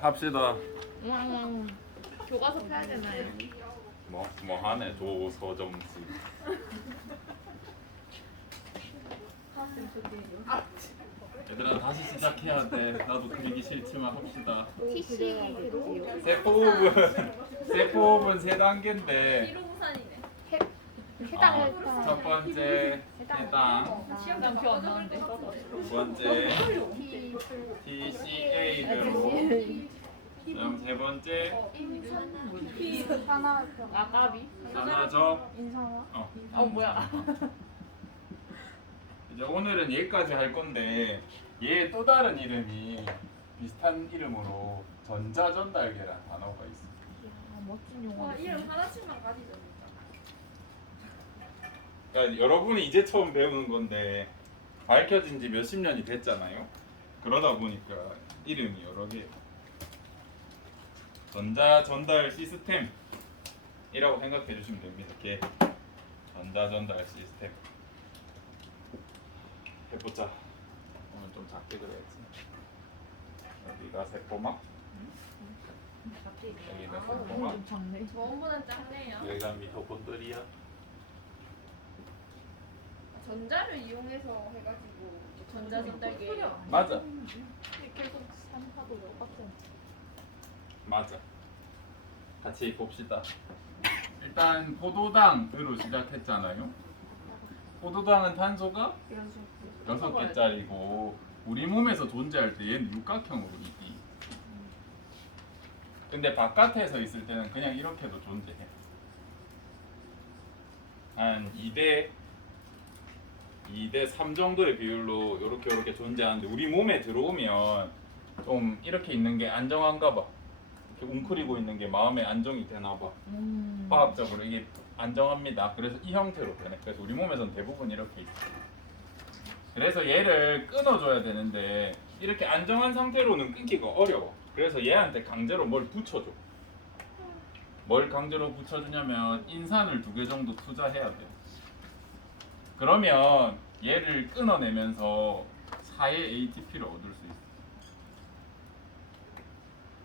합시다. 교과서 펴야 되나요? 뭐 하네 도서점식. 얘들아 다시 시작해야 돼. 나도 그리기 싫지만 합시다. TC 세포흡은 세 단계인데 1호부산이네. 해당 첫 번째 해당, 시험장 기억 안 나는데. 두 번째 TCA대로, 그다음 세 번째 아가비 산화적. 인상화 뭐야? 이제 오늘은 얘까지 할 건데 얘 또 다른 이름이 비슷한 이름으로 전자전달계라는 단어가 있어. 멋진 용어. 와 이름 하나씩만 가지죠 진짜. 그러니까 여러분이 이제 처음 배우는 건데 밝혀진 지 몇십 년이 됐잖아요. 그러다 보니까 이름이 여러 개. 전자전달 시스템이라고 생각해 주시면 됩니다. 걔 전자전달 시스템. 해보자. 오늘 좀 작게 그려야지. 여기가 세포막, 여기가 세포막, 좀 작네. 저번보단 작네요. 여기가 미토콘드리아. 전자를 이용해서 해가지고 전자전달계. 맞아, 계속 산파도 몇 빡센. 맞아. 같이 봅시다. 일단 포도당으로 시작했잖아요. 포도당은 탄소가 6개짜리고 우리 몸에서 존재할 때 얘는 육각형으로 있기. 근데 바깥에서 있을 때는 그냥 이렇게도 존재해. 한 2대 3 정도의 비율로 이렇게 존재하는데 우리 몸에 들어오면 좀 이렇게 있는 게 안정한가 봐. 이렇게 웅크리고 있는 게 마음의 안정이 되나 봐. 화학적으로 이게 안정합니다. 그래서 이 형태로 변해. 그래서 우리 몸에서는 대부분 이렇게 있어. 그래서 얘를 끊어줘야 되는데 이렇게 안정한 상태로는 끊기가 어려워. 그래서 얘한테 강제로 뭘 붙여줘. 뭘 강제로 붙여주냐면 인산을 2개 정도 투자해야 돼. 그러면 얘를 끊어내면서 4의 ATP를 얻을 수 있어.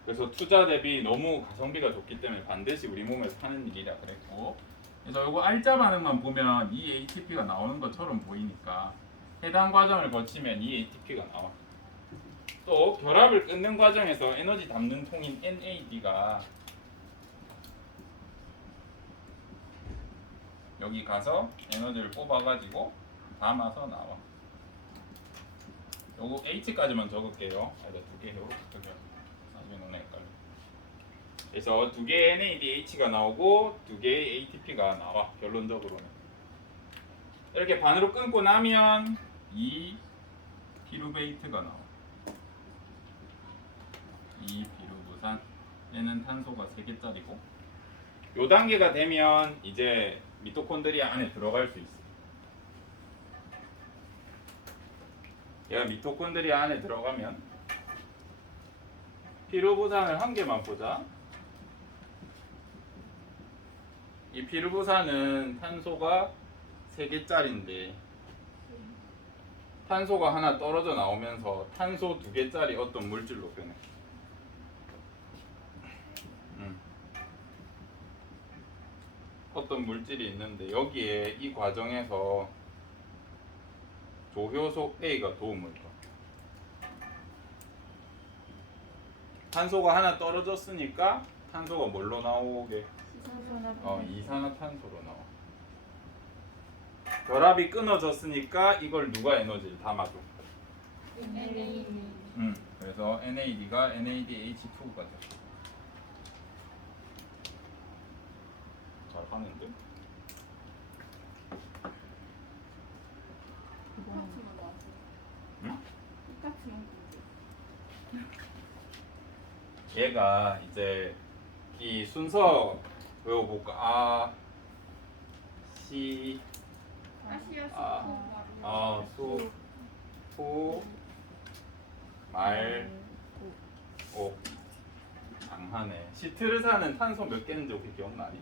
그래서 투자 대비 너무 가성비가 좋기 때문에 반드시 우리 몸에서 하는 일이라 그랬고, 그래서 이거 알짜 반응만 보면 이 ATP가 나오는 것처럼 보이니까 해당 과정을 거치면 이 ATP가 나와. 또 결합을 끊는 과정에서 에너지 담는 통인 NAD가 여기 가서 에너지를 뽑아가지고 담아서 나와. 요거 H까지만 적을게요. 아니다, 2개 이렇게 적으면 나중에 너네 헷갈려. 그래서 2개의 NADH가 나오고 2개의 ATP가 나와. 결론적으로는 이렇게 반으로 끊고 나면 이 피루베이트가 나와. 이 피루부산. 얘는 탄소가 3개짜리고 요 단계가 되면 이제 미토콘드리아 안에 들어갈 수 있어. 얘가 미토콘드리아 안에 들어가면 피루부산을 한 개만 보자. 이 피루부산은 탄소가 3개짜리인데 탄소가 하나 떨어져 나오면서 탄소 2개짜리 어떤 물질로 변해. 어떤 물질이 있는데 여기에 이 과정에서 조효소 A가 도움을 줘. 탄소가 하나 떨어졌으니까 탄소가 뭘로 나오게? 이산화탄소로 나와. 결합이 끊어졌으니까 이걸 누가 에너지를 담아줘? 그래서 NAD가 NADH2가 돼. 잘 하는데? 응? 얘가 이제 이 순서 외워볼까? 아, 시, 수, 후, 말, 오. 장하네. 시트르산은 탄소 몇 개인지 혹시 기억나니?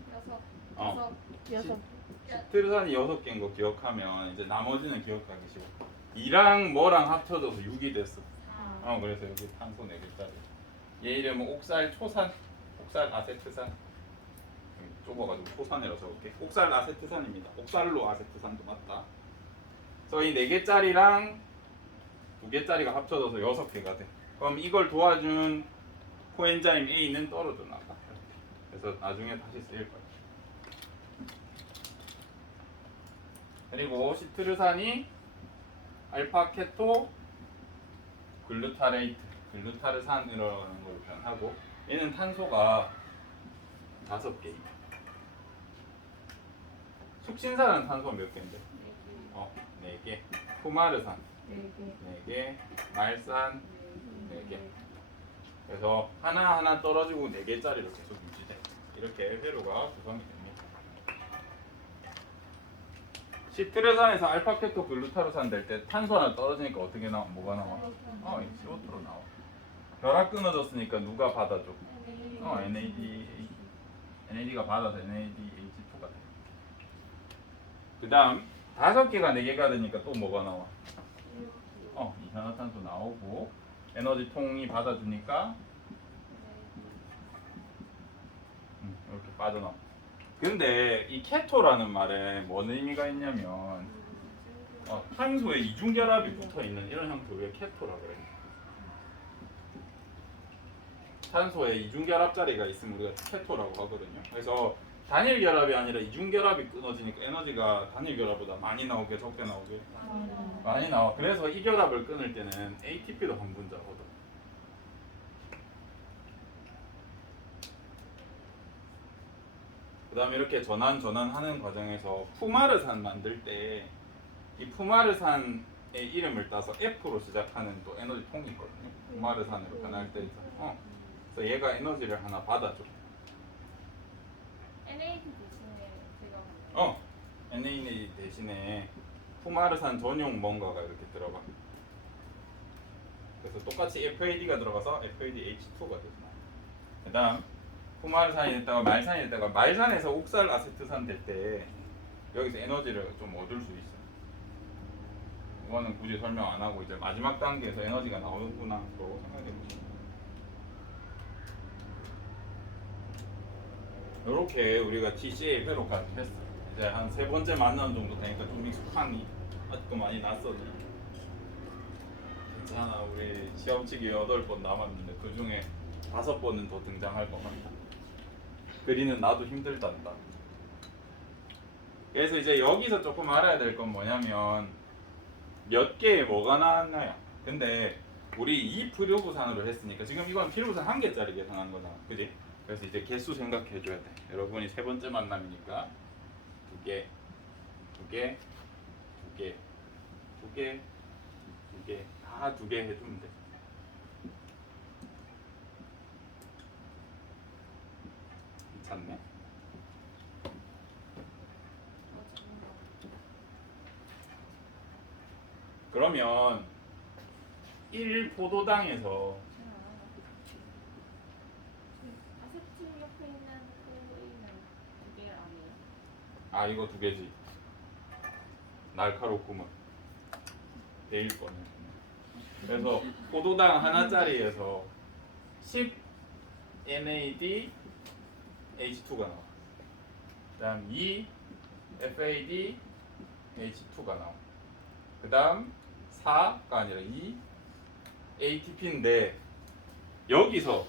6. 시트르산이 6개인 거 기억하면 이제 나머지는 기억하기 쉬워. 2랑 뭐랑 합쳐져서 6이 됐어. 그래서 여기 탄소 4개짜리. 얘 이름은 옥살 초산, 옥살 아세트산. 좁아가지고 초산이라고 적을게. 옥살 아세트산입니다. 옥살로 아세트산도 맞다. 그래서 이 4개짜리랑 2개짜리가 합쳐져서 6개가 돼. 그럼 이걸 도와준 코엔자임 A는 떨어져 나가. 그래서 나중에 다시 쓰일 거야. 그리고 시트르산이 알파 케토 글루타레이트, 글루타르산이라는 걸 표현하고, 얘는 탄소가 5개입니다. 숙신산은 탄소가 몇 개인데? 4개. 푸마르산 4개, 말산 4개. 그래서 하나하나 떨어지고 4개짜리로 계속 유지돼. 이렇게 회로가 구성이 됩니다. 시트르산에서 알파케토 글루타르산 될 때 탄소 하나 떨어지니까 어떻게 나와? 뭐가 나와? CO2로 나와. 결합 끊어졌으니까 누가 받아줘? NAD가 받아서 NADH2가 돼. 그 다음 5개가 4개가 되니까 또 뭐가 나와? 이산화탄소 나오고, 에너지 통이 받아주니까 이렇게 빠져나와. 근데 이 케토라는 말에 뭔 의미가 있냐면 탄소에 이중결합이 붙어있는 이런 형태를 케토라 그래. 탄소에 이중결합 자리가 있으면 우리가 케토라고 하거든요. 그래서 단일 결합이 아니라 이중 결합이 끊어지니까 에너지가 단일 결합보다 많이 나오게 적게 나오게 많이 나와. 그래서 이 결합을 끊을 때는 ATP도 한 분자거든. 그 다음에 이렇게 전환하는 과정에서 푸마르산 만들 때 이 푸마르산의 이름을 따서 F로 시작하는 또 에너지 통이 있거든요. 푸마르산으로 변할 때 그래서 얘가 에너지를 하나 받아줘. NAD 대신에 제가 NAD 대신에 푸마르산 전용 뭔가가 이렇게 들어가. 그래서 똑같이 FAD가 들어가서 FADH2가 되잖아. 그 다음 푸마르산이 됐다가 말산이 됐다가 말산에서 옥살 아세트산 될 때 여기서 에너지를 좀 얻을 수 있어. 이거는 굳이 설명 안 하고 이제 마지막 단계에서 에너지가 나오는구나 라고 생각해 보시면 이렇게 우리가 TCA 회로까지 했어. 이제 한 3번째 만나는 정도 되니까 좀 익숙하니? 아직도 많이 낯서니? 괜찮아. 우리 시험치기 8번 남았는데 그 중에 5번은 더 등장할 것 같다. 그리는 나도 힘들단다. 그래서 이제 여기서 조금 알아야 될 건 뭐냐면 몇 개의 뭐가 나왔나요? 근데 우리 이 필요부산으로 했으니까 지금 이건 필요부산 1개짜리 계산한 거잖아. 그지? 그래서 이제 개수 생각해 줘야 돼. 여러분이 3번째 만남이니까 2개, 2개, 2개, 2개, 2개, 다 2개 해주면 돼. 괜찮네. 그러면 1포도당에서 아세틸 옆에 있는 A는 2개 아니에요? 이거 2개지. 날카롭구먼. 내일 거는. 그래서 포도당 하나짜리에서 10 NAD H2가 나와. 그다음 2 FAD H2가 나와. 그다음 4가 아니라 2 ATP인데 여기서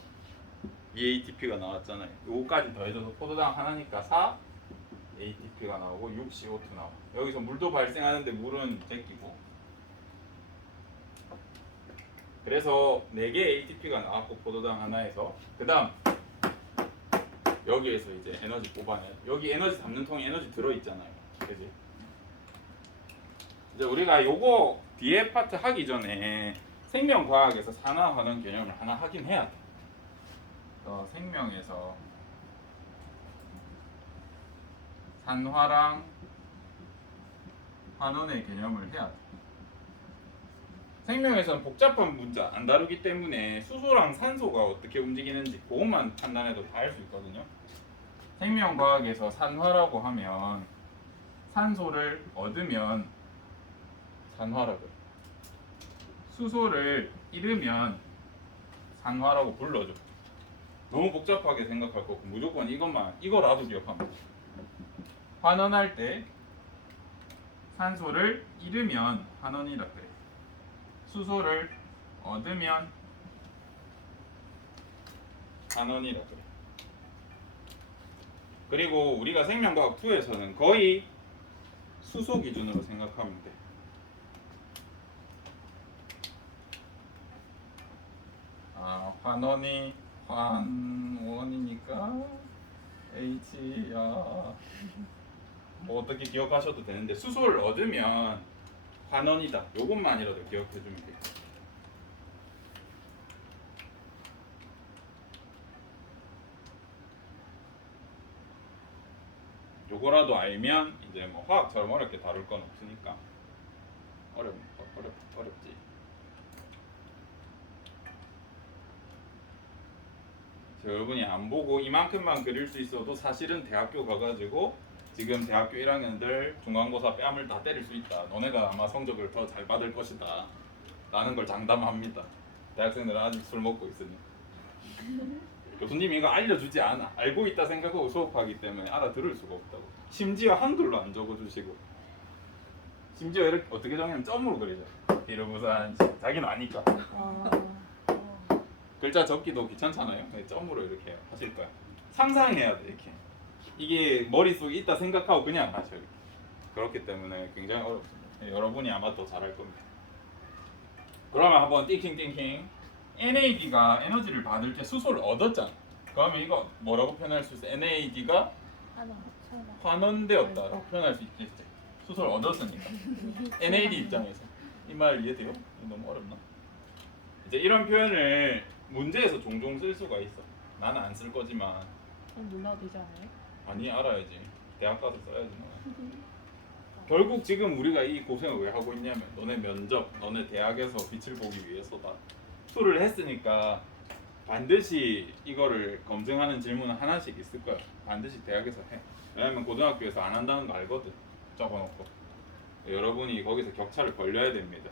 이 ATP가 나왔잖아요. 요거까지 더해져서 포도당 하나니까 4 ATP가 나오고 6 CO2 나와. 여기서 물도 발생하는데 물은 제끼고. 그래서 4개 ATP가 나왔고 포도당 하나에서 그다음 여기에서 이제 에너지 뽑아내. 여기 에너지 담는 통에 에너지 들어있잖아요. 그지? 이제 우리가 요거 뒤에 파트 하기 전에 생명과학에서 산화환원 개념을 하나 하긴 해야 돼. 생명에서 산화랑 환원의 개념을 해야 돼. 생명에서는 복잡한 문자 안 다루기 때문에 수소랑 산소가 어떻게 움직이는지 그것만 판단해도 다 알 수 있거든요. 생명과학에서 산화라고 하면 산소를 얻으면 산화라고 해요. 수소를 잃으면 산화라고 불러줘. 너무 복잡하게 생각할 거고 무조건 이거라도 기억하면 돼. 환원할 때 산소를 잃으면 환원이라 그래. 수소를 얻으면 환원이라 그래. 그리고 우리가 생명과학 2에서는 거의 수소 기준으로 생각하면 돼. 환원이 환원이니까 H야 뭐 어떻게 기억하셔도 되는데 수소를 얻으면 환원이다. 요것만이라도 기억해주면 돼요. 요거라도 알면 이제 뭐 화학처럼 어렵게 다룰 건 없으니까 어렵지. 여러분이 안 보고 이만큼만 그릴 수 있어도 사실은 대학교 가가지고 지금 대학교 1학년들 중간고사 뺨을 다 때릴 수 있다. 너네가 아마 성적을 더 잘 받을 것이다. 라는 걸 장담합니다. 대학생들은 아직 술 먹고 있으니. 교수님이 이거 알려주지 않아. 알고 있다 생각하고 수업하기 때문에 알아들을 수가 없다고. 심지어 한글로 안 적어주시고. 심지어 이렇게 어떻게 정하면 점으로 그리죠. 비르부산 자기는 아니까. 글자 적기도 귀찮잖아요. 점으로 이렇게 하실 거야. 상상해야 돼 이렇게. 이게 머릿속에 있다 생각하고 그냥 하셔요. 이렇게. 그렇기 때문에 굉장히 어렵습니다. 여러분이 아마 더 잘할 겁니다. 그러면 한번 띵킹 NAD가 에너지를 받을 때 수소를 얻었잖아. 그러면 이거 뭐라고 표현할 수 있어? NAD가 환원되었다라고 표현할 수 있겠지. 수소를 얻었으니까. NAD 입장에서 이 말 이해돼요? 너무 어렵나? 이제 이런 표현을 문제에서 종종 쓸 수가 있어. 나는 안 쓸 거지만. 몰라도 되지 않아요? 아니 알아야지. 대학 가서 써야지. 결국 지금 우리가 이 고생을 왜 하고 있냐면 너네 면접, 너네 대학에서 빛을 보기 위해서다. 수를 했으니까 반드시 이거를 검증하는 질문은 하나씩 있을 거야. 반드시 대학에서 해. 왜냐면 고등학교에서 안 한다는 거 알거든. 적어놓고. 여러분이 거기서 격차를 벌려야 됩니다.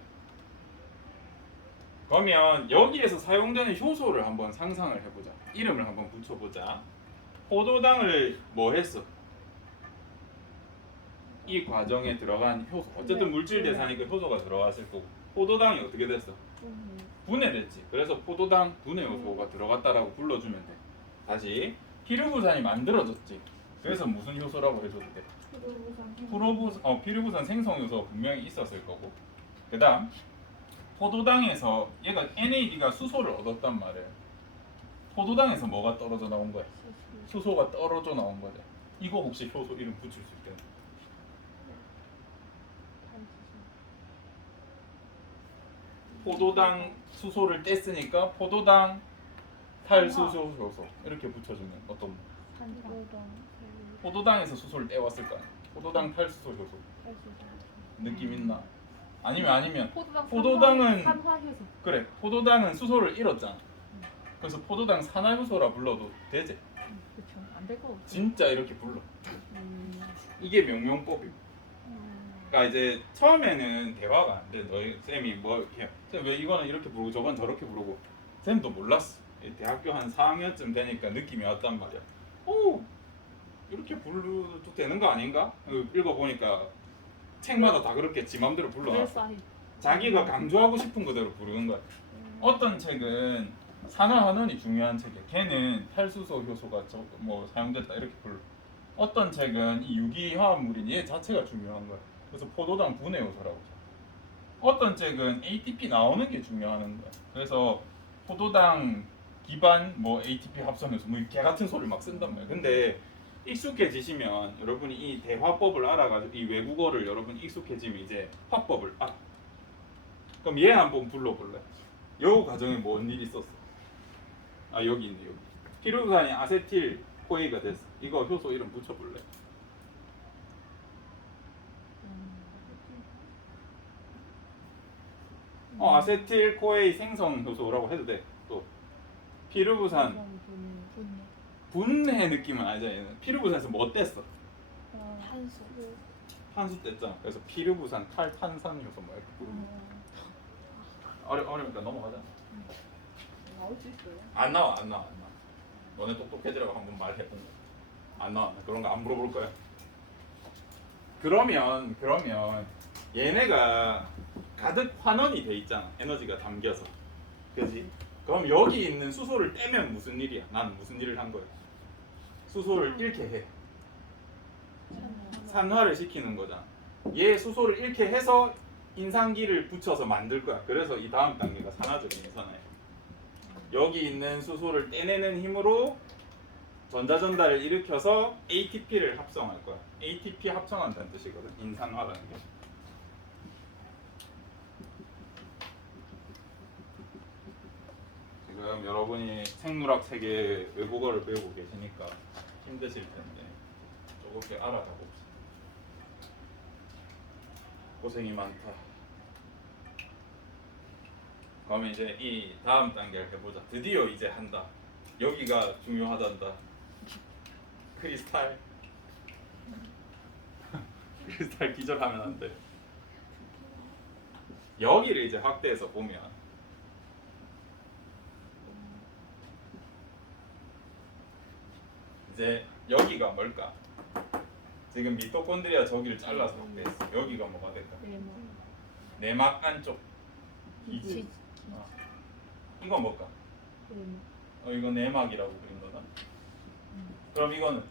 그러면 여기에서 사용되는 효소를 한번 상상을 해보자. 이름을 한번 붙여보자. 포도당을 뭐 했어? 이 과정에 들어간 효소. 어쨌든 물질 대사니까 효소가 들어갔을 거고. 포도당이 어떻게 됐어? 분해됐지. 그래서 포도당 분해 효소가 들어갔다라고 불러주면 돼. 다시 피르부산이 만들어졌지. 그래서 무슨 효소라고 해줘도 돼? 피르부산 생성 효소 분명히 있었을 거고. 그다음 포도당에서 얘가 NAD가 수소를 얻었단 말이에요. 포도당에서 뭐가 떨어져 나온 거야? 수소가 떨어져 나온 거죠. 이거 혹시 효소 이름 붙일 수 있겠네. 포도당 수소를 뗐으니까 포도당 탈수소 효소 이렇게 붙여주면 어떤? 포도당에서 수소를 떼왔을 거 아니야. 포도당 탈수소 효소 느낌 있나? 아니면 포도당은 산화효소. 그래 포도당은 수소를 잃었잖아. 그래서 포도당 산화효소라 불러도 되지. 그렇죠. 안될 거 없어. 진짜 이렇게 불러. 이게 명명법이고. 그러니까 이제 처음에는 대화가 안 돼. 너희 쌤이 뭐 이렇게 쌤 왜 이거는 이렇게 부르고 저건 저렇게 부르고 쌤도 몰랐어. 대학교 한 4학년쯤 되니까 느낌이 왔단 말이야. 오 이렇게 불러도 되는 거 아닌가? 읽어보니까 책마다 다 그렇게 지 맘대로 불러놨어. 자기가 강조하고 싶은 그대로 부르는 거야. 어떤 책은 산화환원이 중요한 책이야. 걔는 탈수소 효소가 뭐 사용됐다 이렇게 불러. 어떤 책은 이 유기화합물인 얘 자체가 중요한 거야. 그래서 포도당 분해 요소라고. 어떤 책은 ATP 나오는 게 중요한 거야. 그래서 포도당 기반 뭐 ATP 합성해서 뭐 개 같은 소리를 막 쓴단 말이야. 근데 익숙해지시면 여러분이 이 대화법을 알아가지고 이 외국어를 여러분이 익숙해지면 이제 화법을 알아. 그럼 얘 한번 불러볼래? 요 과정에 뭔 일이 있었어? 아 여기 있네 여기. 피르부산이 아세틸 코에이가 됐어. 이거 효소 이름 붙여볼래? 아세틸 코에이 생성 효소라고 해도 돼. 또 피르부산 분해 느낌은 아니잖아. 얘는 피르부산에서 뭐 뗐어? 탄수. 탄수 뗐잖아. 그래서 피르부산 탈탄산 효소 뭐 이렇게 부르는. 어려우니까 넘어가자. 나올 수 있어요? 안 나와. 너네 똑똑해지라고 한번 말해본 거야. 안 나와. 그런 거 안 물어볼 거야. 그러면 얘네가 가득 환원이 돼 있잖아. 에너지가 담겨서. 그지? 그럼 여기 있는 수소를 떼면 무슨 일이야? 나는 무슨 일을 한 거야? 수소를 잃게 해. 산화를 시키는 거잖아. 얘 수소를 잃게 해서 인산기를 붙여서 만들 거야. 그래서 이 다음 단계가 산화적인 인산화예요. 여기 있는 수소를 떼내는 힘으로 전자전달을 일으켜서 ATP를 합성할 거야. ATP 합성한다는 뜻이거든. 인산화라는 게. 지금 여러분이 생물학 세계 외국어를 배우고 계시니까 힘드실 텐데 조금씩 알아가 봅시다. 고생이 많다. 그러면 이제 이 다음 단계를 해보자. 드디어 이제 한다. 여기가 중요하단다. 크리스탈. 크리스탈 기절하면 안 돼. 여기를 이제 확대해서 보면 이제 여기가 뭘까? 지금 미토콘드리아 저기를 잘라서 확대했어. 여기가 뭐가 될까? 내막 안쪽. 기지. 이건 뭘까? 이거 내막이라고 그린 거다. 그럼 이거는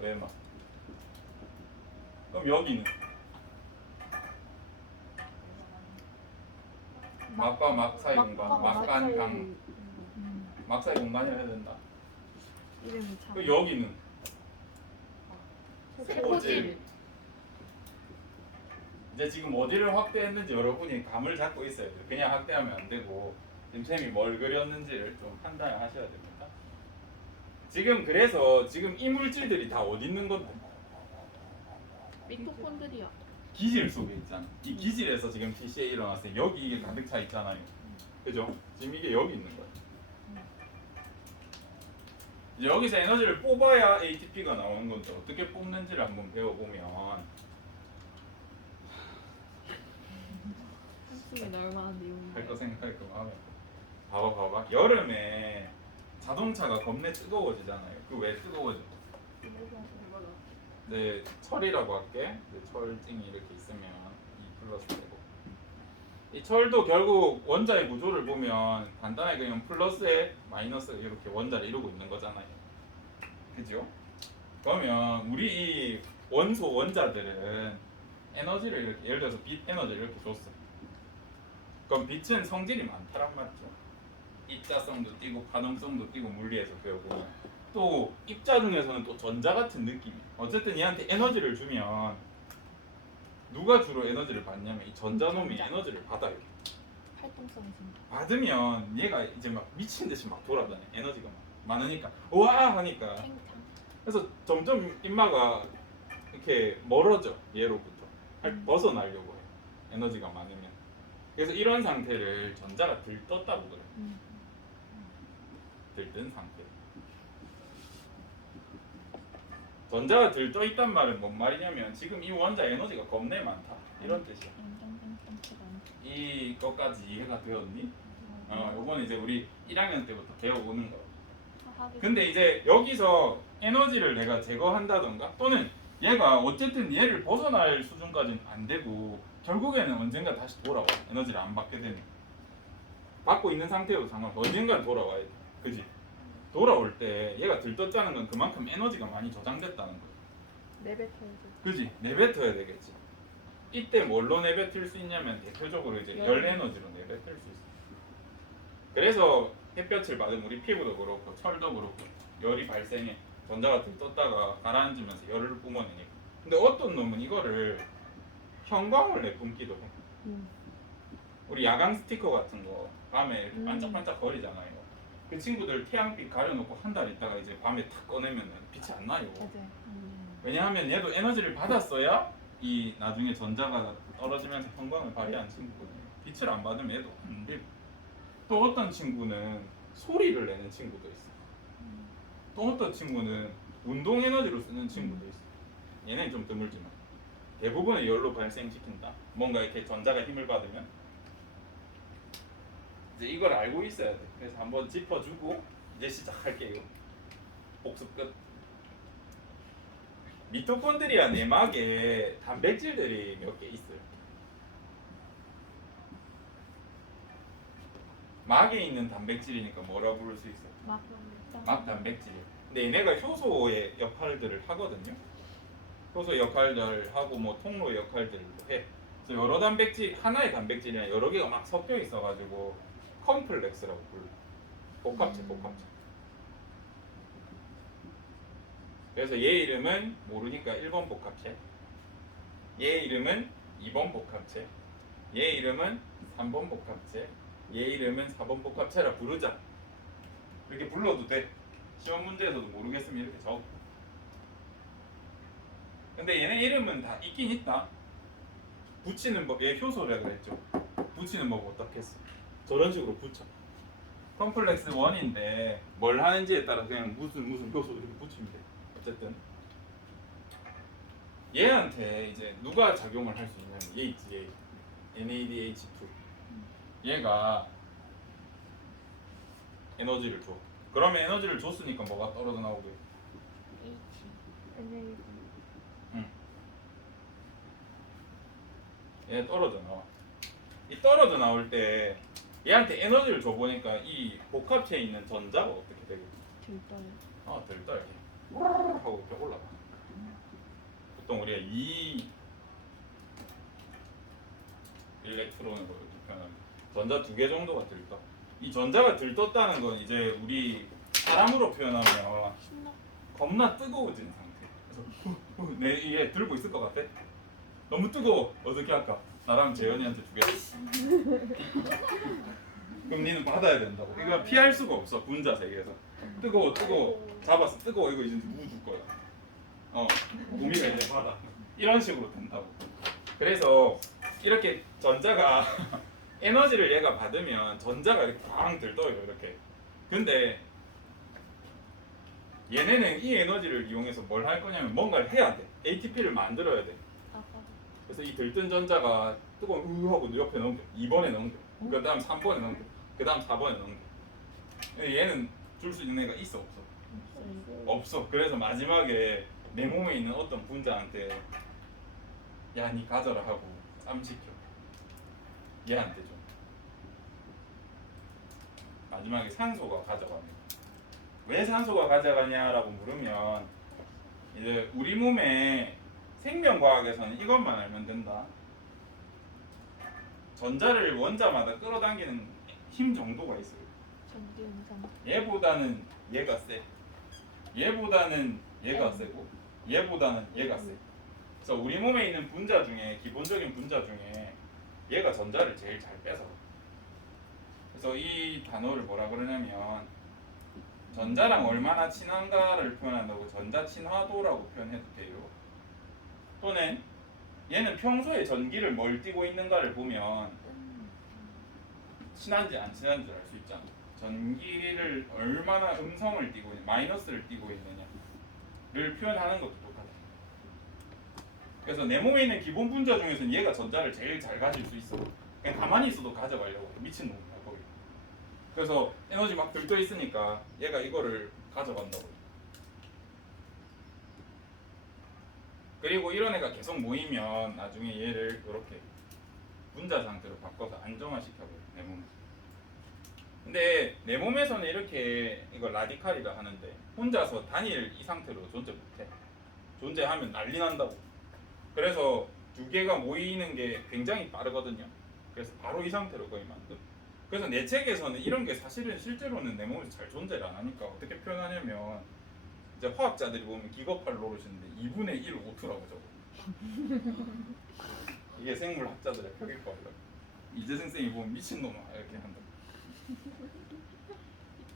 외막. 그럼 여기는 막과 막 사이 공간, 막간강. 막 사이 공간이라 해야 된다. 이름이 참. 그 여기는 세포질. 이제 지금 어디를 확대했는지 여러분이 감을 잡고 있어야 돼요. 그냥 확대하면 안 되고 지금 쌤이 뭘 그렸는지를 좀 판단을 하셔야 됩니다. 지금 그래서 지금 이 물질들이 다 어디 있는 건데? 미토콘드리아. 기질 속에 있잖아. 이 기질에서 지금 TCA 일어났어요. 여기 이게 가득 차 있잖아요. 그죠? 지금 이게 여기 있는 거야. 이제 여기서 에너지를 뽑아야 ATP가 나오는 건데 어떻게 뽑는지를 한번 배워보면 한숨이 나올 만한 내용인데. 할 거 생각할 거 하면 봐봐. 여름에 자동차가 겁내 뜨거워지잖아요. 그 왜 뜨거워져? 네, 철이라고 할게. 철증이 이렇게 있으면 E 플러스 되고 이 철도 결국 원자의 구조를 보면 간단하게 그냥 플러스에 마이너스 이렇게 원자를 이루고 있는 거잖아요. 그죠? 그러면 우리 이 원소 원자들은 에너지를 이렇게 예를 들어서 빛 에너지를 이렇게 줬어. 그럼 빛은 성질이 많다란 말이죠. 입자성도 띄고 파동성도 띄고 물리에서 배우고 또 입자 중에서는 또 전자 같은 느낌이. 어쨌든 얘한테 에너지를 주면 누가 주로 에너지를 받냐면 이 전자놈이 에너지를 받아요. 활동성이 생겨. 받으면 얘가 이제 막 미친 듯이 막 돌아다녀. 에너지가 막 많으니까 우와 하니까. 탱탱. 그래서 점점 인마가 이렇게 멀어져 얘로부터 벗어나려고 해. 에너지가 많으면. 그래서 이런 상태를 전자가 들떴다고 그래. 들뜬 상태. 전자가 들떠 있단 말은 뭔 말이냐면 지금 이 원자 에너지가 겁내 많다 이런 뜻이야. 이것까지 이해가 되었니? 요건 이제 우리 1학년 때부터 배워오는 거. 근데 이제 여기서 에너지를 내가 제거한다던가 또는 얘가 어쨌든 얘를 벗어날 수준까지는 안 되고 결국에는 언젠가 다시 돌아와. 에너지를 안 받게 되면 받고 있는 상태여도 상관없어. 언젠가 돌아와야 돼. 그지? 돌아올 때 얘가 들떴다는 건 그만큼 에너지가 많이 저장됐다는 거야. 내뱉어야지. 그지? 내뱉어야 되겠지. 이때 뭘로 내뱉을 수 있냐면 대표적으로 이제 열 에너지로 내뱉을 수 있어. 그래서 햇볕을 받으면 우리 피부도 그렇고 철도 그렇고 열이 발생해. 전자가 들떴다가 가라앉으면서 열을 뿜어내니까. 근데 어떤 놈은 이거를 형광을 내뿜기도 해. 우리 야광 스티커 같은 거 밤에 이렇게 반짝반짝 거리잖아요. 그 친구들 태양빛 가려놓고 한 달 있다가 이제 밤에 탁 꺼내면 빛이 안 나요. 맞아요. 왜냐하면 얘도 에너지를 받았어야 이 나중에 전자가 떨어지면서 형광을 발휘하는 친구거든요. 빛을 안 받으면 얘도 안 되고. 또 어떤 친구는 소리를 내는 친구도 있어. 또 어떤 친구는 운동 에너지로 쓰는 친구도 있어. 얘는 좀 드물지만 대부분의 열로 발생시킨다. 뭔가 이렇게 전자가 힘을 받으면. 이제 이걸 알고 있어야 돼. 그래서 한번 짚어주고 이제 시작할게요. 복습 끝. 미토콘드리아 내막에 단백질들이 몇 개 있어요. 막에 있는 단백질이니까 뭐라 부를 수 있어? 막 단백질이에요. 근데 얘네가 효소의 역할들을 하거든요. 효소 역할들을 하고 뭐 통로 역할들도 해. 그래서 여러 단백질, 하나의 단백질이랑 여러 개가 막 섞여 있어가지고 컴플렉스라고 불러. 복합체. 그래서 얘 이름은 모르니까 1번 복합체, 얘 이름은 2번 복합체, 얘 이름은 3번 복합체, 얘 이름은 4번 복합체라 부르자. 이렇게 불러도 돼. 시험 문제에서도 모르겠으면 이렇게 적어. 근데 얘네 이름은 다 있긴 있다. 붙이는 법, 얘 효소라 그랬죠. 붙이는 법 어떻게 했어? 저런 식으로 붙여. 컴플렉스 1인데 뭘 하는지에 따라 그냥 무슨 효소 이렇게 붙이면 돼. 어쨌든 얘한테 이제 누가 작용을 할 수 있냐면 얘 있지, 얘 NADH2. 얘가 에너지를 줘. 그러면 에너지를 줬으니까 뭐가 떨어져 나오게? NAD. 얘 떨어져 나와. 이 떨어져 나올 때 얘한테 에너지를 줘 보니까 이 복합체에 있는 전자가 어떻게 되겠지? 들떠요. 들떠 이렇게 하고 이렇게 올라가. 보통 우리가 이 일렉트론으로 이렇게 표현합니다. 전자 2개 정도가 들떠. 이 전자가 들떴다는 건 이제 우리 사람으로 표현하면 신나. 겁나 뜨거워진 상태. 그래서 내 이게 들고 있을 것 같아? 너무 뜨거워. 어떻게 할까? 나랑 재현이한테 주겠어. 그럼 니는 받아야 된다고. 이거 피할 수가 없어. 분자 세계에서. 뜨거워. 잡았어. 뜨거워. 이거 이제 누구 줄 거야? 우미가 이제 받아. 이런 식으로 된다고. 그래서 이렇게 전자가 에너지를 얘가 받으면 전자가 이렇게 꽝 들떠요. 이렇게. 근데 얘네는 이 에너지를 이용해서 뭘 할 거냐면 뭔가를 해야 돼. ATP를 만들어야 돼. 그래서 이 들뜬 전자가 뜨거운 하고 옆에 넘겨. 2번에 넘겨. 그 다음 3번에 넘겨. 그 다음 4번에 넘겨. 얘는 줄 수 있는 애가 있어 없어? 없어. 그래서 마지막에 내 몸에 있는 어떤 분자한테 야 니 가져라 하고 쌈시켜. 얘한테 줘. 마지막에 산소가 가져갑니다. 왜 산소가 가져가냐라고 물으면 이제 우리 몸에 생명과학에서는 이것만 알면 된다. 전자를 원자마다 끌어당기는 힘 정도가 있어요. 전기 음성. 얘보다는 얘가 세. 얘보다는 얘가 세고 얘보다는 얘가 세. 그래서 우리 몸에 있는 분자 중에 기본적인 분자 중에 얘가 전자를 제일 잘 뺏어. 그래서 이 단어를 뭐라 그러냐면 전자랑 얼마나 친한가를 표현한다고 전자 친화도라고 표현해도 돼요. 또는 얘는 평소에 전기를 뭘 띠고 있는가를 보면 친한지 안 친한지 알 수 있잖아. 전기를 얼마나 음성을 띠고 있는, 마이너스를 띠고 있느냐를 표현하는 것도 똑같아. 그래서 내 몸에 있는 기본 분자 중에서는 얘가 전자를 제일 잘 가질 수 있어. 그냥 가만히 있어도 가져가려고 해. 미친놈이야 거기. 그래서 에너지 막 들떠 있으니까 얘가 이거를 가져간다고. 그리고 이런 애가 계속 모이면 나중에 얘를 이렇게 분자 상태로 바꿔서 안정화시켜버려 내 몸에. 근데 내 몸에서는 이렇게 이걸 라디칼이라 하는데 혼자서 단일 이 상태로 존재 못해. 존재하면 난리 난다고. 그래서 두 개가 모이는 게 굉장히 빠르거든요. 그래서 바로 이 상태로 거의 만든. 그래서 내 책에서는 이런 게 사실은 실제로는 내 몸에서 잘 존재를 안 하니까 어떻게 표현하냐면 이제 화학자들이 보면 기겁할 노릇인데 2분의 1 O2라고 적어. 이게 생물학자들의 표기법이다. 이재승 쌤이 보면 미친놈아 이렇게 한다.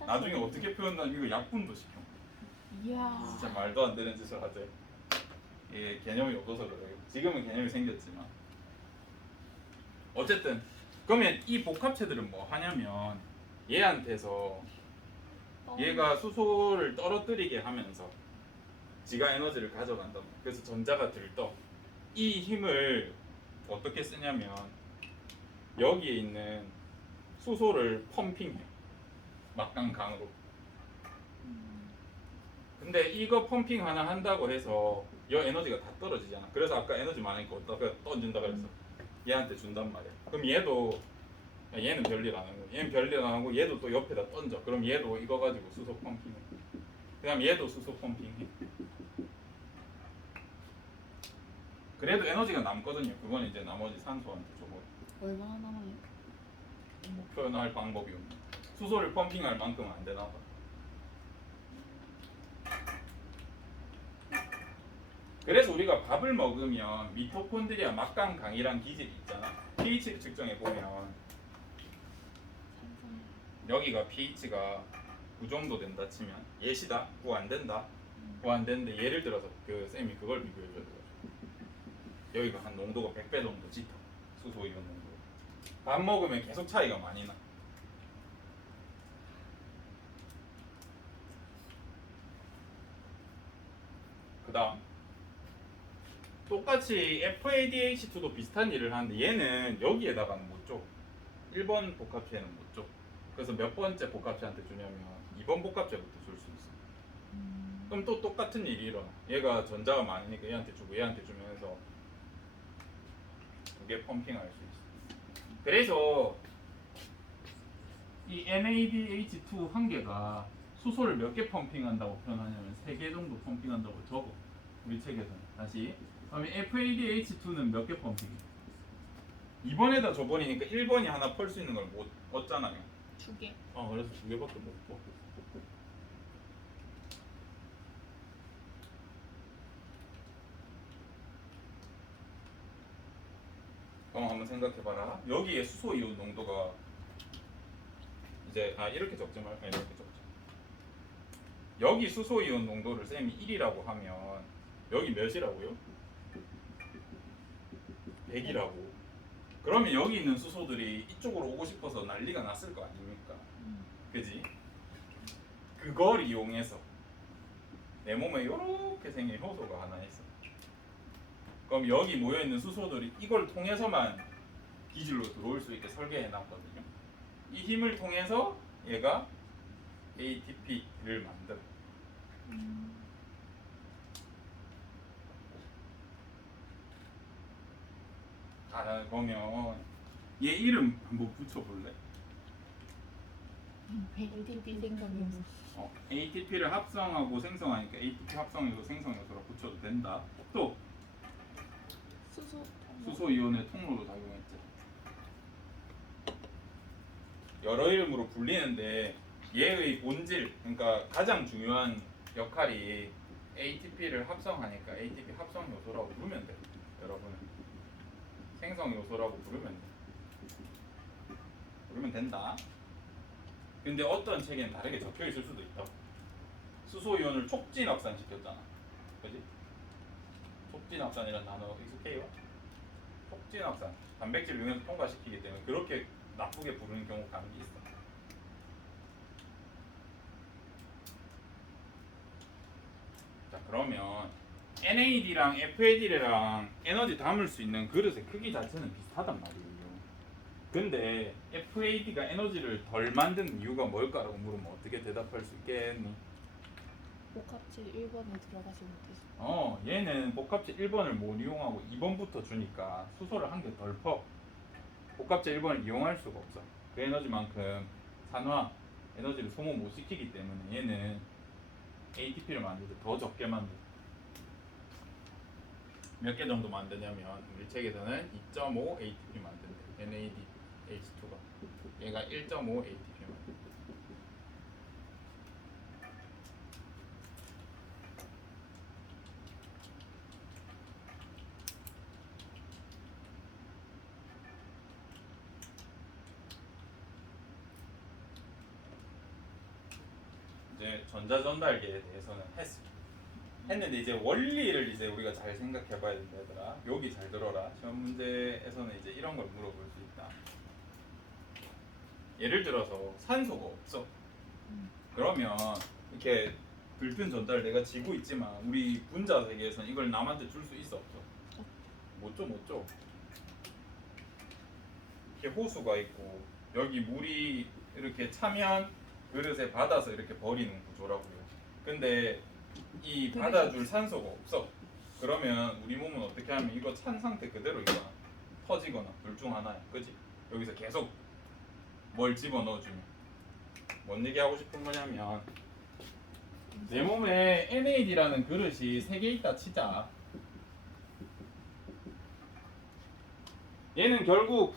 나중에 어떻게 표현하면 이거 약분도 시켜. 이야. 진짜 말도 안 되는 짓을 하지. 이게 개념이 없어서 그래요. 지금은 개념이 생겼지만 어쨌든 그러면 이 복합체들은 뭐 하냐면 얘한테서 얘가 수소를 떨어뜨리게 하면서 지가 에너지를 가져간다. 그래서 전자가 들떠. 이 힘을 어떻게 쓰냐면 여기에 있는 수소를 펌핑해. 막강강으로. 근데 이거 펌핑 하나 한다고 해서 여 에너지가 다 떨어지잖아. 그래서 아까 에너지 많으니까 어디다가 던진다 그랬어. 얘한테 준단 말이야. 그럼 얘도 얘는 별일 안 하고 얘는 별일 안 하고 얘도 또 옆에다 던져. 그럼 얘도 이거 가지고 수소 펌핑해. 그다음 얘도 수소 펌핑해. 그래도 에너지가 남거든요. 그건 이제 나머지 산소한테 줘버려. 얼마나 남아요? 뭐 표현할 방법이 없네. 수소를 펌핑할 만큼은 안 되나 봐. 그래서 우리가 밥을 먹으면 미토콘드리아 막강강이란 기질이 있잖아. pH를 측정해 보면 산성. 여기가 pH가 9 정도 된다 치면 예시다. 9 안 된다. 9 안 되는데 예를 들어서 그 쌤이 그걸 비교해 줘야 돼. 여기가 한 농도가 100배 정도 짙어. 수소이온 농도. 밥 먹으면 계속 차이가 많이 나. 그다음 똑같이 FADH2도 비슷한 일을 하는데 얘는 여기에다가는 못 줘. 1번 복합체는 못 줘. 그래서 몇 번째 복합체한테 주냐면 2번 복합체부터 줄 수 있어. 그럼 또 똑같은 일이 일어나. 얘가 전자가 많으니까 얘한테 주고 얘한테 주면서 두 개 펌핑할 수 있어. 그래서 이 NADH2 한 개가 수소를 몇 개 펌핑한다고 표현하냐면 3개 정도 펌핑한다고 적어. 우리 책에서는. 다시. 그러면 FADH2는 몇 개 펌핑해? 2번에다 줘버리니까 1번이 하나 펄 수 있는 걸 못 얻잖아요. 2개. 그래서 2개밖에 못 줘. 그럼 한번 생각해봐라. 여기에 수소 이온 농도가 이제 이렇게 적지 말고 이렇게 적자. 여기 수소 이온 농도를 쌤이 1이라고 하면 여기 몇이라고요? 100이라고. 그러면 여기 있는 수소들이 이쪽으로 오고 싶어서 난리가 났을 거 아닙니까? 그지? 그걸 이용해서 내 몸에 이렇게 생긴 효소가 하나 있어. 그럼 여기 모여있는 수소들이 이걸 통해서만 기질로 들어올 수 있게 설계해 놨거든요. 이 힘을 통해서 얘가 ATP를 만들어. 그러면 얘 이름 한번 붙여볼래? ATP 생성해서. ATP를 합성하고 생성하니까 ATP 합성해서 생성해서라 붙여도 된다. 또 수소. 수소 이온의 통로로 작용했지. 여러 이름으로 불리는데 얘의 본질, 그러니까 가장 중요한 역할이 ATP를 합성하니까 ATP 합성 요소라고 부르면 돼. 여러분은 생성 요소라고 부르면 돼. 부르면 된다. 근데 어떤 책에는 다르게 적혀 있을 수도 있다. 수소 이온을 촉진 확산시켰잖아. 그지? 촉진 확산이라는 단어 익숙해요? 촉진 확산. 단백질을 이용해서 통과시키기 때문에 그렇게 나쁘게 부르는 경우가 간혹 있어. 자, 그러면 NAD랑 FAD랑 에너지 담을 수 있는 그릇의 크기 자체는 비슷하단 말이에요. 근데 FAD가 에너지를 덜 만드는 이유가 뭘까라고 물으면 어떻게 대답할 수 있겠니? 복합질 1번에 들어가지 못해서. 얘는 복합체 1번을 못 이용하고 2번부터 주니까 수소를 한 개 덜 퍼. 복합체 1번을 이용할 수가 없어. 그 에너지만큼 산화 에너지를 소모 못 시키기 때문에 얘는 ATP를 만들 때 더 적게 만들어. 몇 개 정도 만드냐면 우리 책에서는 2.5 ATP 만든대. NADH2가. 얘가 1.5 ATP 만든대. 이제 전자전달계에 대해서는 했는데 이제 원리를 이제 우리가 잘 생각해봐야 된다 얘들아. 여기 잘 들어라. 시험 문제에서는 이제 이런 걸 물어볼 수 있다. 예를 들어서 산소가 없어. 그러면 이렇게 들뜬 전달을 내가 지고 있지만 우리 분자 세계에서는 이걸 남한테 줄 수 있어 없어? 못 줘. 이렇게 호수가 있고 여기 물이 이렇게 차면 그릇에 받아서 이렇게 버리는 구조라고요. 근데 이 받아줄 산소가 없어. 그러면 우리 몸은 어떻게 하면 이거 찬 상태 그대로 있거나 터지거나 둘 중 하나야. 그지? 여기서 계속 뭘 집어넣어주면 뭔 얘기하고 싶은 거냐면 내 몸에 NAD라는 그릇이 3개 있다 치자. 얘는 결국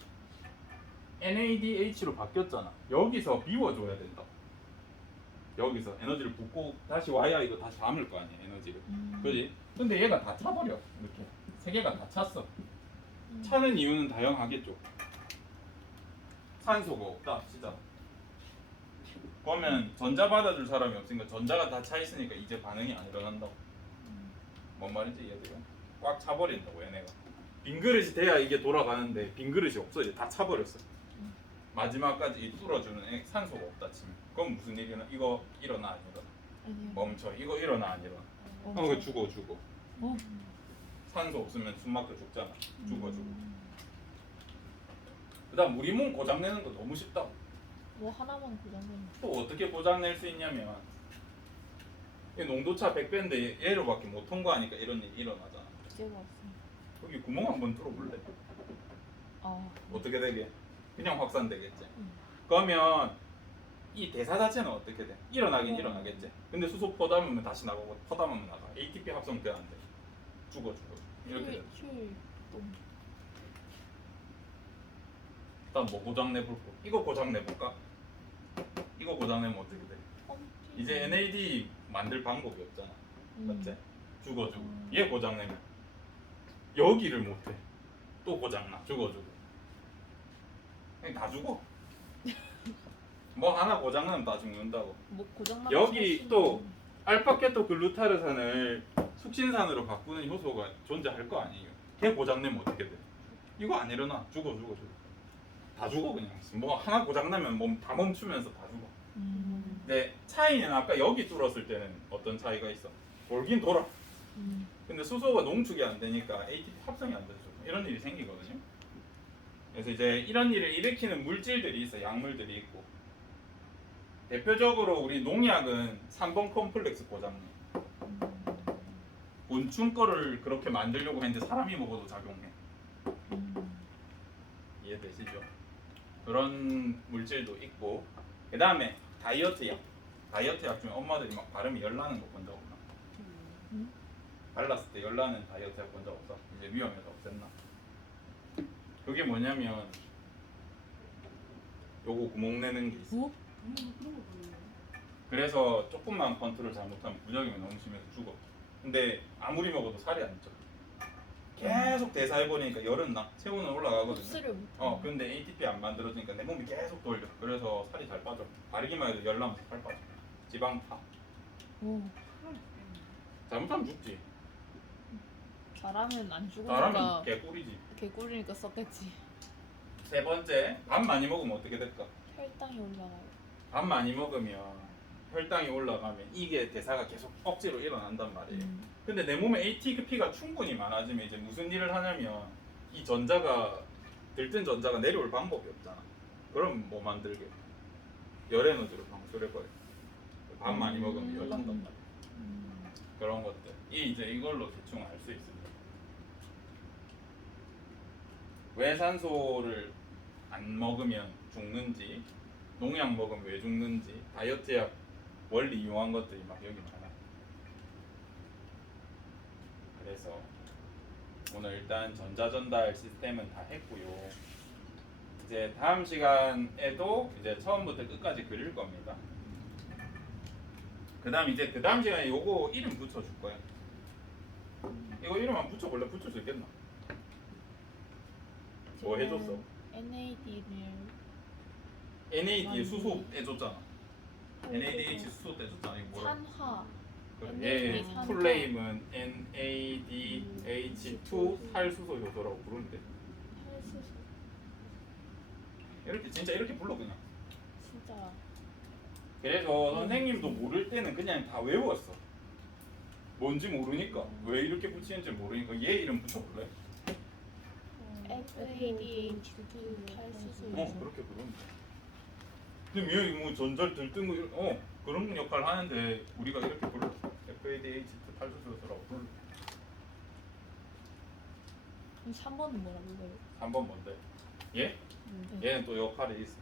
NADH로 바뀌었잖아. 여기서 비워줘야 된다. 여기서 에너지를 붓고 다시 와야 이거 다시 담을 거 아니야, 에너지를. 그지? 근데 얘가 다 차버려. 이렇게 3개가 다 찼어. 차는 이유는 다양하겠죠. 산소가 없다 치자. 그러면 전자 받아줄 사람이 없으니까 전자가 다 차 있으니까 이제 반응이 안 일어난다고. 뭔 말인지 이해돼요? 꽉 차버린다고 얘네가. 빈 그릇이 돼야 이게 돌아가는데 빈 그릇이 없어. 이제 다 차버렸어. 마지막까지 뚫어주는 산소가 없다 치면 그럼 무슨 일이나 이거 일어나 안 일어나? 아니요. 멈춰. 이거 일어나 안 일어나? 멈춰. 죽어. 어? 산소 없으면 숨 막혀 죽잖아. 죽어. 그다음 우리 몸 고장 내는 거 너무 쉽다. 뭐 하나만 고장내면 또 어떻게 고장 낼 수 있냐면 이 농도차 100배인데 얘로밖에 못 통과하니까 이런 일이 일어나잖아. 기재가 없으니까. 여기 구멍 한번 뚫어볼래? 아. 어떻게 되게? 그냥 확산되겠지. 음. 그러면 이 대사 자체는 어떻게 돼? 일어나긴 일어나겠지. 근데 수소 퍼담으면 다시 나가고 퍼담으면 나가. ATP 합성돼 안 돼. 죽어. 이렇게 돼. 똥. 일단 뭐 고장 내볼까? 이거 고장 내볼까? 이거 고장 내면 어떻게 돼? 이제 NAD 만들 방법이 없잖아. 맞지? 죽어. 얘 고장 내면 여기를 못해. 또 고장나. 죽어. 그냥 다 죽어. 뭐 하나 고장나면 다 죽는다고. 뭐 고장나. 여기 또 알파케토글루타르산을 숙신산으로 바꾸는 효소가 존재할 거 아니에요. 걔 고장내면 어떻게 돼? 이거 안 일어나. 죽어. 다 죽어 그냥. 뭐 하나 고장나면 몸 다 멈추면서 다 죽어. 근데 차이는 아까 여기 뚫었을 때는 어떤 차이가 있어? 돌긴 돌아. 근데 수소가 농축이 안 되니까 ATP 합성이 안 되죠. 이런 일이 생기거든요. 그래서 이제 이런 일을 일으키는 물질들이 있어. 약물들이 있고. 대표적으로 우리 농약은 3번 콤플렉스 고장내. 곤충 거를 그렇게 만들려고 했는데 사람이 먹어도 작용해. 이해되시죠? 그런 물질도 있고. 그 다음에 다이어트 약. 다이어트 약 중에 엄마들이 막 발음이 열나는 거 본 적 없나? 발랐을 때 열나는 다이어트 약 본 적 없어? 이제 위험해서 없앴나? 그게 뭐냐면 요거 구멍 내는 게 있어. 그래서 조금만 컨트롤 잘못하면 부작용이 너무 심해서 죽어. 근데 아무리 먹어도 살이 안 쪄. 계속 대사해버리니까 열은 나. 체온은 올라가거든요. 흡수를 못. 근데 ATP 안 만들어지니까 내 몸이 계속 돌려. 그래서 살이 잘 빠져. 바르기만 해도 열 나면서 살 빠져. 지방 타. 잘못하면 죽지. 잘하면 안 잘하면 죽으니까 개꿀이지. 개꿀이니까 썼겠지. 세 번째, 밥 많이 먹으면 어떻게 될까? 혈당이 올라가요. 밥 많이 먹으면 혈당이 올라가면 이게 대사가 계속 억지로 일어난단 말이에요. 근데 내 몸에 ATP가 충분히 많아지면 이제 무슨 일을 하냐면 이 전자가 들뜬 전자가 내려올 방법이 없잖아. 그럼 뭐 만들게? 열 에너지로 방출해버려. 밥 많이 먹으면 열 난단 말이야. 그런 것들. 이제 이걸로 대충 알 수 있습니다. 왜 산소를 안 먹으면 죽는지, 농약 먹으면 왜 죽는지, 다이어트 약 원리 이용한 것들이 막 여기 많아. 그래서 오늘 일단 전자전달 시스템은 다 했고요. 이제 다음 시간에도 이제 처음부터 끝까지 그릴 겁니다. 그 다음 시간에 요거 이름 붙여줄 거야. 이거 이름 안 붙여볼래? 붙일 수 있겠나? 뭐 해줬어? NAD에 수소 해줬잖아. NADH 수소 해줬잖아. 이거 뭐라? 산화. 얘 산화. 풀네임은 NADH2 살수소 효소라고 부르는데 이렇게 진짜 이렇게 불러 그냥. 진짜. 그래서 선생님도 모를 때는 그냥 다 외웠어. 뭔지 모르니까 왜 이렇게 붙이는지 모르니까 얘 이름 붙여볼래? NADH2 탈수소. 그렇게 부르면 돼. 근데 뭐 전자를 들뜬 거 그런 역할을 하는데 우리가 이렇게 불러. FADH 탈수소라고 불러. 3번은 뭐라 불러요? 3번 뭔데? 얘? 네. 얘는 또 역할이 있어.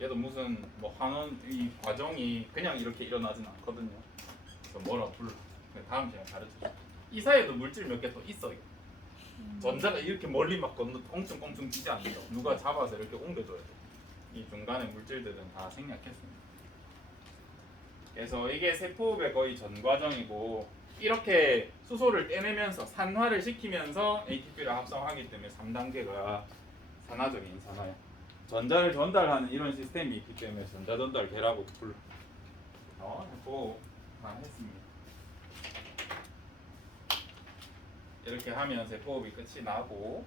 얘도 무슨 뭐 환원 이 과정이 그냥 이렇게 일어나진 않거든요. 그래서 뭐라 불러. 다음 시간에 가르쳐줘. 이 사이에도 물질 몇 개 또 있어요. 전자가 이렇게 멀리 막 건너 꽁충꽁충 뛰지 않는다. 누가 잡아서 이렇게 옮겨줘야 돼. 이 중간에 물질들은 다 생략했습니다. 그래서 이게 세포흡의 거의 전 과정이고 이렇게 수소를 떼내면서 산화를 시키면서 ATP를 합성하기 때문에 3단계가 산화적인 산화야. 전자를 전달하는 이런 시스템이 있기 때문에 전자 전달계라고 불러. 그거 다 했습니다. 이렇게 하면 세포흡이 끝이 나고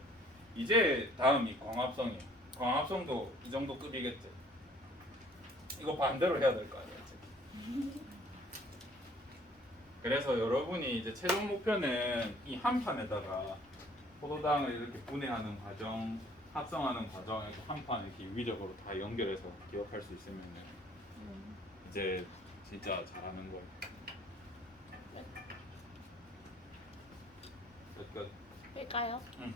이제 다음이 광합성이에요. 광합성도 이 정도 급이겠지. 이거 반대로 해야 될 거 아니야. 그래서 여러분이 이제 최종 목표는 이 한 판에다가 포도당을 이렇게 분해하는 과정, 합성하는 과정을 한 판 이렇게 유기적으로 다 연결해서 기억할 수 있으면 이제 진짜 잘하는 거예요. 끝. 뺄까요? 응.